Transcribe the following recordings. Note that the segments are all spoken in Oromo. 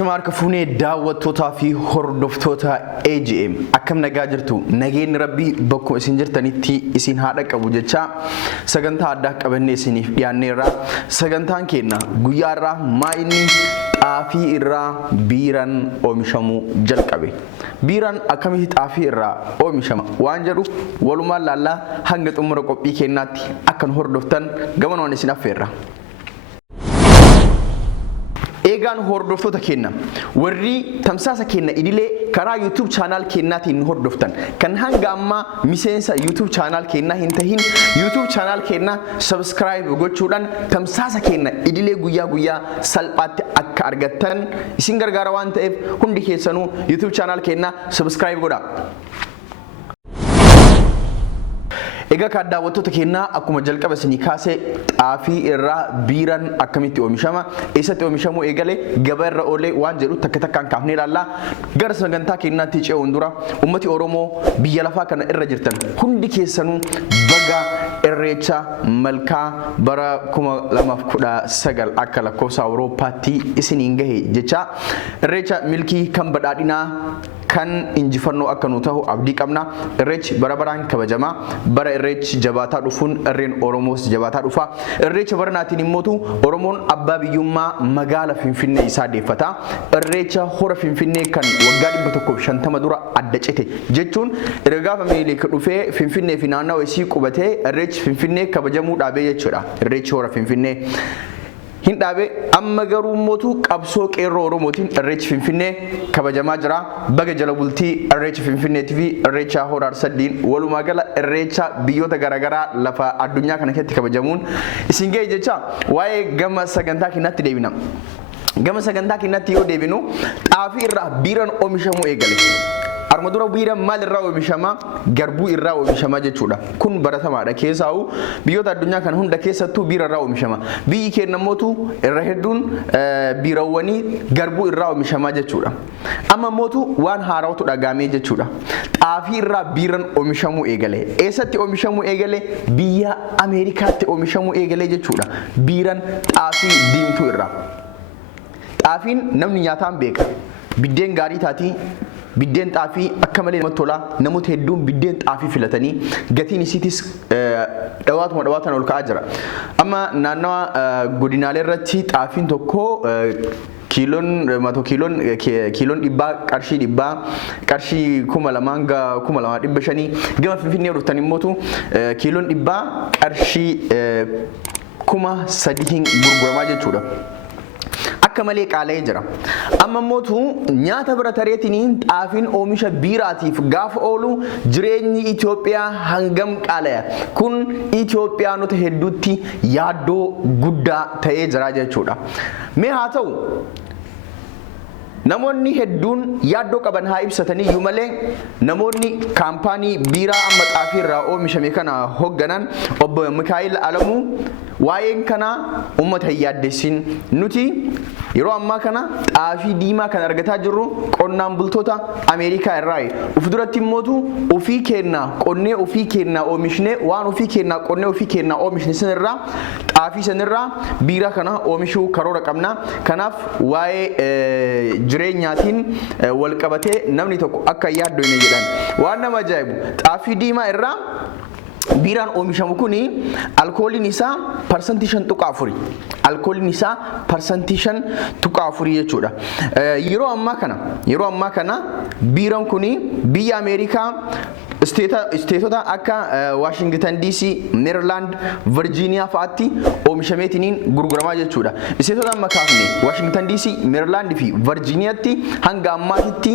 Ashamaar kafuunee daawwattootaa fi hordoftoota AGM akkam nagaa jirtu nageen rabbii bakkuma isin jirtanitti isin haadha qabu jecha sagantaa addaa qabannee isiniif dhiyaanneerra sagantaan keenya guyyaa irraa maa'inni xaafii irraa biiraan oomishamuu jalqabe biiraan akkamitti xaafii irraa oomishama waan jedhu walumaan laallaa hanga xumura qophii keenyaatti akkan hordoftan gamanaan isin affeerra. Eegaan hordoftoota keenya warri tamsaasa keenya idilee karaa YouTube channel keenyaatiin hordoftan kan hanga amma miseensa YouTube channel keenya hin tahin YouTube channel keenya subscribe gochuudhaan tamsaasa keenya idilee guyyaa salphaatti akka argattan isin gargaara waan ta'eef hundi keessanuu YouTube channel keenya subscribe godhaa. Egaa kan daawwattoota keenya akkuma jalqaba isinii kaasee xaafii irraa biiraan akkamitti oomishama eessatti oomishamuu eegale gabaa irra oolee waan jedhu takka takkaan kaafnee ilaallaa gara sagantaa keenyaatti ce'uun dura ummati Oromoo biyya lafaa kana irra jirtan hundi keessanuu baga irreecha malkaa bara 2019 akka lakkoofsa Awurooppaatti isiniin gahe jecha irreecha milkii kan badhaadhinaa kan injifannoo akka nu ta'u abdii qabna irreechi bara baraan kabajama bara irreechi jabaataa dhufuun irreen Oromoos jabaataa dhufa irreecha baranaatiin immoo Oromoon abbaa biyyummaa magaala Finfinnee isaa deeffata irreecha hora Finfinnee kan waggaa 150 dura adda cite jechuun erga Minilik dhufee Finfinnee fi naannawaa isii qubatee irreechi Finfinnee kabajamuu dhaabee jechuudha irreechi hora Finfinnee hindaabe amma garuu mootu qabsoo qeerroo Oromootiin irreechi Finfinnee kabajamaa jira baga jala bultii irreechi Finfinnee TV irreecha hora Arsaddiin walumaa gala irreecha biyyoota garaagaraa lafa addunyaa kana keessatti kabajamuun isin ga'e jecha waa'ee gama sagantaa keenyaatti deebina. Gama sagantaa keenyaatti yoo deebinu xaafii irraa biiraan oomishamuu eegale. Armadura biiraan maal irraa oomishama garbuu irraa oomishama jechuudha kun baratamaadha keessaa'u biyyoota addunyaa kana hunda keessattuu biira irraa oomishama biyyi keenya mootu irra hedduun biirawwanii garbuu irraa oomishama jechuudha amma mootu waan haaraatu dhagaamee jechuudha xaafii irraa biiraan oomishamuu eegale eessatti oomishamuu eegale biyya Ameerikaatti oomishamuu eegale jechuudha biiraan xaafii diimtuu irraa xaafiin namni nyaataan beeka biddeen gaarii taatii biddeen xaafii akka malee namatti tola namoota hedduun biddeen xaafii filatanii gatiin isiitis dhawaatan ol ka'aa jira amma naannawa godinaalee irratti xaafiin tokko kiiloon dhibbaa qarshii 2,200 ga 2,500 gama Finfinnee dhuftan immoo kiiloon dhibbaa qarshii 3,000 gurguramaa jechuudha. Akka malee qaala'ee jira amma mootu nyaata bira tareetiin xaafiin oomisha biiraatiif gaafa oolu jireenyi Itoophiyaa hangam qaala'e kun Itoophiyaanota hedduutti yaaddoo guddaa ta'ee jira jechuudha mee haa ta'u namoonni hedduun yaaddoo qaban haa ibsatanii iyyuu malee namoonni kaampaanii biiraa amma xaafii irraa oomishame kana hoogganan obbo Mikaa'el Alamuu waa'een kana uummata yaaddeessin nuti yeroo ammaa kana xaafii diimaa kan argataa jirru qonnaan bultoota Ameerikaa irraa uf duratti immoo ofii keenna qonnee ofii keenna oomishnee waan ofii keenna qonnee ofii keenna oomishne sanirraa xaafii sanirraa biiraa kana oomishuu karoora qabna kanaaf waa'ee jireenyaatiin wal qabatee namni tokko akka yaaddoo hin jedhan waan nama ajaa'ibu xaafii diimaa irraa biiraan oomishamu kuni alkooliin isaa parsantii 5.4 alkooliin isaa parsantii 5.4 jechuudha yeroo ammaa kana biiraan kuni biyya Ameerikaa isteetota akka Washington DC, Maryland, Virginia fa'aatti oomishameetiin gurguramaa jechuudha isteetota amma kaafne Washington DC, Maryland fi Virginiaatti hanga ammaatitti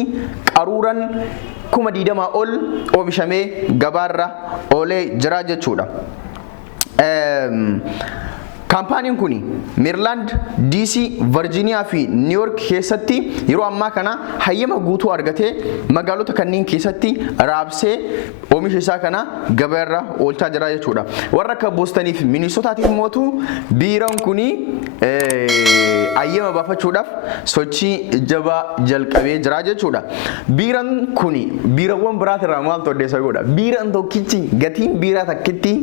qaruuran 20 ol oomishamee gabaarra oolee jira jechuudha. Kaampaaniin kuni Maryland, DC, Virginia fi New York keessatti yeroo ammaa kana hayyama guutuu argatee magaalota kanneen keessatti raabsee oomisha isaa kana gabaarra oolchaa jira jechuudha. Warra akka Boston fi Minnesotaatiif mootu biiraan kuni hayyama baafachuudhaaf sochii jabaa jalqabee jira jechuudha. Biiraan kuni biirawwan biraatirraa maaltu adda isa godha? Biiraan tokkichi gatiin biiraa takkitti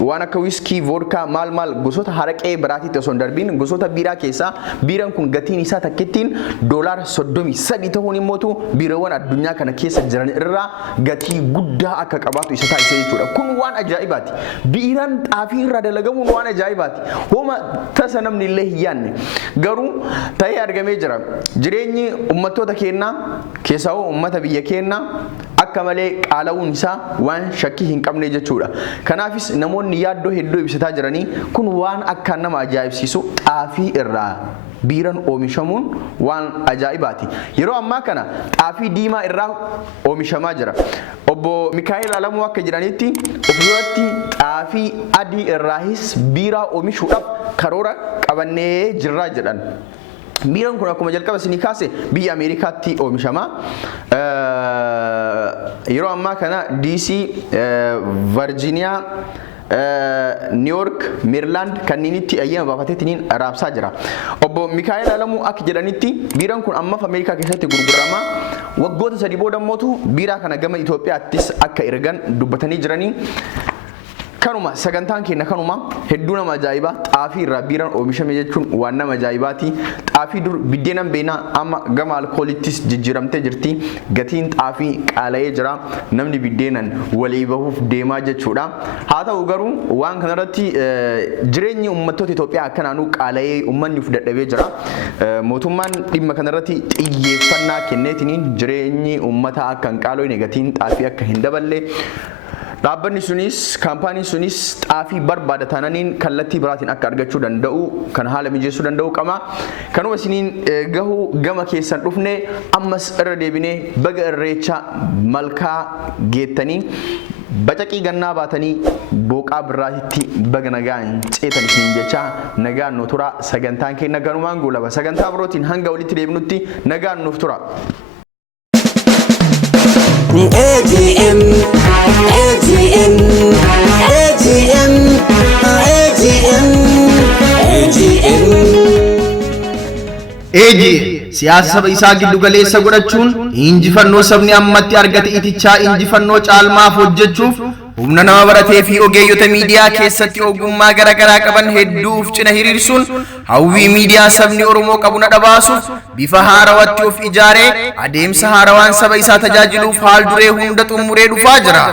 waan akka wiskii, vodka, maal gosoota haraqee biraatti osoo hin darbiin gosoota biiraa keessaa biiraan kun gatiin isaa takkittiin $33 ta'uun immootu biirawwan addunyaa kana keessa jiran irraa gatii guddaa akka qabaatu isa taasisa jechuudha. Kun waan ajaa'ibaati. Biiraan xaafii irraa dalagamuun waan ajaa'ibaati. Hooma tasa namni illee hin yaadne. Garuu ta'ee argamee jira. Jireenyi uummattoota keenyaa keessaa uummata biyya keenyaa akka malee qaala'uun isaa waan shakkii hin qabne jechuudha. Kanaafis namoonni yaaddoo hedduu ibsataa jiranii kun waan akka nama ajaa'ibsiisu xaafii irraa biiraan oomishamuun waan ajaa'ibaati. Yeroo ammaa kana xaafii diimaa irraa oomishamaa jira. Obbo Mikaa'el Alamuu akka jedhanitti ofiiratti xaafii adii irraahis biiraa oomishuudhaaf karoora qabannee jirraa jedhan. Biiraan kun akkuma jalqaba isinii kaase biyya Ameerikaatti oomishama. Yeroo ammaa kana DC, Virginia, New York, Maryland kanniinitti ayyama baafateetiin raabsaa jira. Obbo Mikaa'el Alamuu akka jedhanitti biiraan kun ammaaf Ameerikaa keessatti gurgurama. Waggoota 3 booda mootu biiraa kana gama Itoophiyaattis akka ergan dubbatanii jiranii. Kanuma sagantaan keenya kanuma hedduu nama ajaa'iba. Xaafii irraa biiraan oomishame jechuun waan nama ajaa'ibaati. Xaafii dur biddeenan beenaa amma gama alkoolittis jijjiiramtee jirti. Gatiin xaafii qaala'ee jira. Namni biddeenan walii bahuuf deemaa jechuudha. Haa ta'u garuu waan kanarratti jireenyi uummattoota Itoophiyaa akkanaanuu qaala'ee uummanni of dadhabee jira. Mootummaan dhimma kanarratti xiyyeeffannaa kenneetiin jireenyi uummataa akka hin qaaloofne gatiin xaafii akka hin daballe dhaabbanni sunis kaampaaniin sunis xaafii barbaada taananiin kallattii biraatiin akka argachuu danda'u kan haala mijeessuu danda'u qaba. Kanuma isiniin gahuu gama keessan dhufne ammas irra deebinee baga irreecha malkaa geettanii bacaqii gannaa baatanii booqaa birraatitti baga nagaan ceetan isiniin jecha nagaan nu tura. Sagantaan keenya ganumaan goolaba. Sagantaa birootiin hanga walitti deebinutti nagaan nuuf tura. AGM, AGM, AGM, AGM, AGM. siyaasa saba isaa giddu galeessa godhachuun injifannoo sabni ammatti argate itichaa injifannoo caalmaaf hojjechuuf humna nama baratee fi ogeeyyota miidiyaa keessatti ogummaa garaagaraa qaban hedduuf cina hiriirsuun hawwii miidiyaa sabni Oromoo qabu na dhabaasuuf bifa haarawatti of ijaaree adeemsa haarawaan saba isaa tajaajiluuf haal duree hunda xumuree dhufaa jira.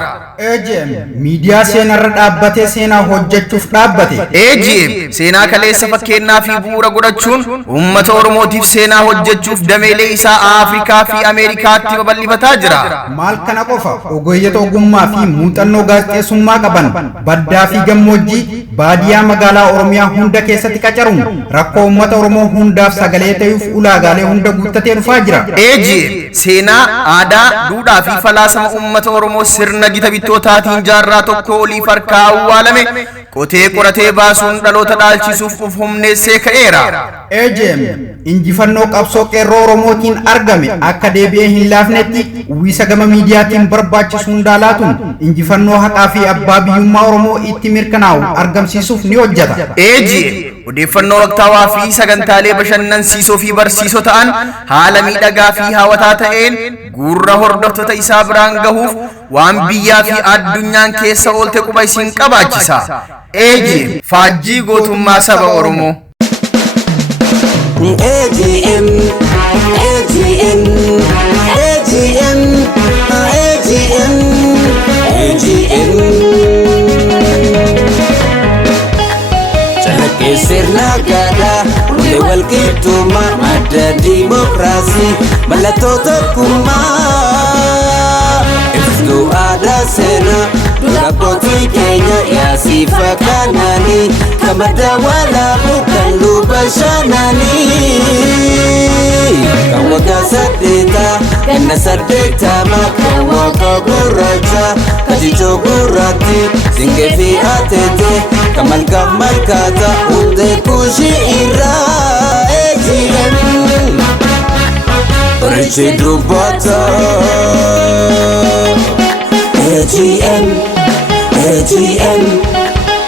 AGM miidiyaa seenarra dhaabbatee seenaa hojjechuuf dhaabbate. AGM seenaa kaleessa fakkeenyaa fi bu'uura godhachuun uummata Oromootiif seenaa hojjechuuf dameelee isaa Afrikaa fi Ameerikaatti babal'ifataa jira. Maal kana qofa ogeeyyota ogummaa fi muuxannoo gaazexeessummaa qaban baddaa fi gammoojjii baadiyyaa magaalaa Oromiyaa hunda keessatti qacaruun rakkoo uummata Oromoo hundaaf sagalee ta'uuf ulaagaalee hunda guuttatee dhufaa jira. AGM seenaa, aadaa, duudhaa fi falaasama uummata Oromoo sirna gita bittootaatiin jaarraa tokko oliif harkaa awwaalame qotee qoratee baasuun dhaloota dhaalchisuuf of humneessee ka'eera. AGM injifannoo qabsoo qeerroo Oromootiin argame akka deebi'ee hin laafnetti uwwisa gama miidiyaatiin barbaachisu hundaa laatuun injifannoo haqaa fi abbaa biyyummaa Oromoo itti mirkanaa'u argamsiisuuf ni hojjeta. AGM odeeffannoo waqtaawaa fi sagantaalee bashannansiisoo fi barsiisoo ta'an haala miidhagaa fi hawwataa ta'een gurra hordoftoota isaa biraan gahuuf waan biyyaa fi addunyaan keessa oolte quba isin qabaachisa. AGM faajjii gootummaa saba Oromoo. AGM, AGM, AGM, AGM, AGM. Calaqqee sirna gadaa hundee walqixxummaa madda diimokiraasii mallattoo tokkummaa ibsituu aadaa seenaa dura abbootii keenya yaasii fakkaananii kan madda walaabuu kan nu bashannanii kan waggaa saddeetaa ganna saddeettamaa kan waaqa gurraacha kan jijjoo gurraatti singee fi ateetee kan malkaan malkaata hundee kushii irraa AGM Richi dubbata AGM AGM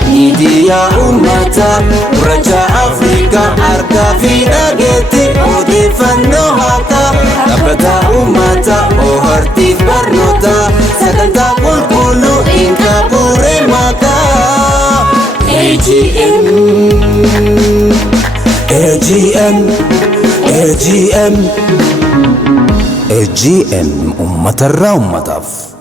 miidiyaa uummataa gurraacha Afrikaa harkaa fi dhageetti odeeffannoo haqaa dhaabbata uummataa oohartiif barnoota sagantaa qulqulluu hin qaburee maqaa. AGM AGM AGM AGM أمة الرا أمتاف